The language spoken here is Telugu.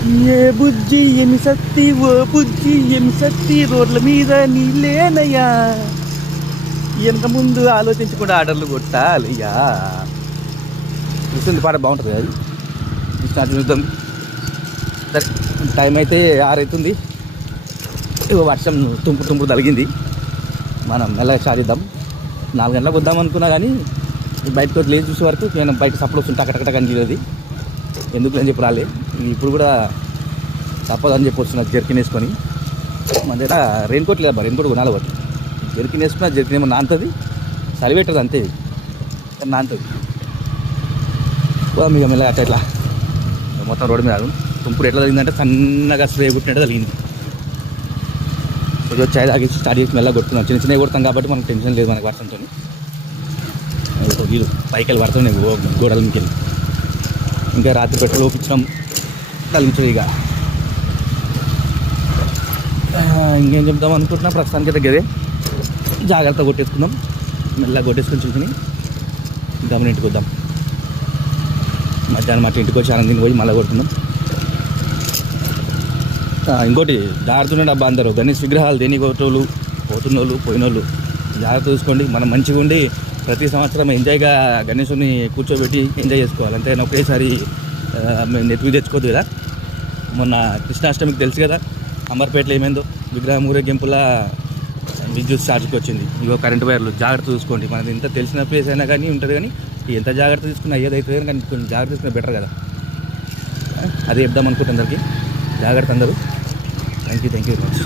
ఏ బుజ్జి ఏమి సత్తి ఓ బుజ్జి ఏమి సత్తి రోడ్ల మీద నీళ్ళేనయ్యా వెనక ముందు ఆలోచించకుండా ఆర్డర్లు కొట్టాలయ్యా. చూస్తుంది పాట బాగుంటుంది అది స్టార్ట్ చూద్దాం. సరే టైం అయితే 6 అవుతుంది. వర్షం తుంపురు తగిలింది. మనం మెల్లగా స్టార్ట్ చేద్దాం. 4 గంటలకు వద్దాం అనుకున్నా కానీ బయటకు లేచి చూసే వరకు నేను బయట సప్లై వస్తుంటే అక్కడక్కడ కనిపించేది. ఎందుకు అని చెప్పి రాలే. ఇప్పుడు కూడా తప్పదని చెప్పి వస్తున్నా జర్కిన్ వేసుకొని. మన దగ్గర రెయిన్ కోట్ లేదా రెయిన్ కోట్ కొనాలి. ఒకటి జర్కిన్ వేసుకున్నా జర్కిన్ ఏమో నానుతుంది, చలి పెట్టదు అంతే, నానుతుంది. మీకు మెల్లగా అట్లా ఇట్లా మొత్తం రోడ్డు మీద తుంపురు ఎట్లా తగిలిందంటే సన్నగా స్ప్రే కొట్టినట్టు తగిలింది. కొంచెం చాయ్ తాగేసి స్టార్ట్ చేసి మెల్లగా కొడుతున్నాం. చిన్న చిన్నవి కొడతాం కాబట్టి మనకు టెన్షన్ లేదు మనకి వర్షంతో. వీళ్ళు పైకి వెళ్ళి పడుతున్నాయి గోడల నుంచి. ఇంకా రాత్రి పెట్రోల్ ఓపించడం తగ్గించదు. ఇక ఇంకేం చెప్దాం అనుకుంటున్నా, ప్రస్తుతానికి దగ్గరే జాగ్రత్తగా కొట్టేసుకుందాం. మెల్లగా కొట్టేసుకొని చూసుకుని గమని ఇంటికి వద్దాం. మధ్యాహ్నం అట్లా ఇంటికి వచ్చి ఆనందించి పోయి మళ్ళీ కొడుకుందాం. ఇంకోటి జాగ్రత్తగా అబ్బా అందరూ గణేష్ విగ్రహాలు దేని కొట్టోళ్ళు పోతున్నోళ్ళు పోయినోళ్ళు జాగ్రత్త చూసుకోండి. మనం మంచిగా ఉండి ప్రతి సంవత్సరం ఎంజాయ్గా గణేశుని కూర్చోబెట్టి ఎంజాయ్ చేసుకోవాలి. అంతేగాని ఒకేసారి మేము నెత్తికి తెచ్చుకోవద్దు కదా. మొన్న కృష్ణాష్టమికి తెలుసు కదా అంబర్పేటలో ఏమైందో, విగ్రహం ఊరేగింపులా విద్యుత్ ఛార్జ్కి వచ్చింది. ఇగో కరెంటు వైర్లు జాగ్రత్త చూసుకోండి. మనది ఎంత తెలిసిన ప్లేస్ అయినా కానీ ఉంటుంది, కానీ ఎంత జాగ్రత్త తీసుకున్నా ఏదైతే కానీ కొంచెం జాగ్రత్త తీసుకున్నా బెటర్ కదా. అదే చెప్దాం అనుకుంటే అందరికీ జాగ్రత్త అందరూ. Thank you very much.